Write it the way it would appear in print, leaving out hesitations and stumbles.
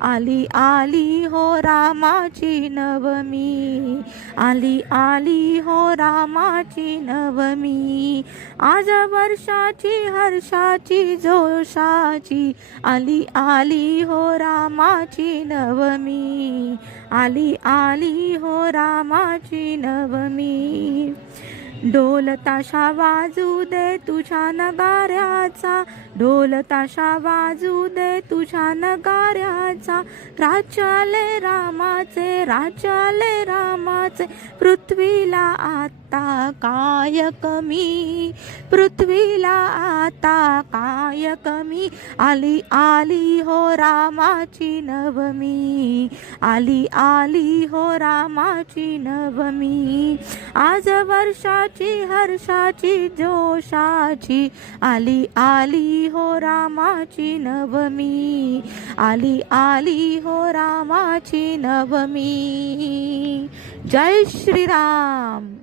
आली आली हो रामाची नवमी, आली आली हो रामाची नवमी, आज वर्षाची हर्षाची जोशाची, आली आली हो रामाची नवमी, आली आली हो रामाची नवमी. ढोल ताशा वाजू दे तुझ्या नगाऱ्याचा, ढोल ताशा वाजू दे तुझ्या नगाऱ्याचा, राज्य आले रामाचे, राज्य आले रामाचे, पृथ्वीला आता काय कमी, पृथ्वीला आता काय कमी, आली आली हो रामाची नवमी, आली आली हो रामाची नवमी, आज वर्षाची हर्षाची जोशाची, आली आली हो रामाची नवमी, आली आली हो रामाची नवमी. जय श्रीराम.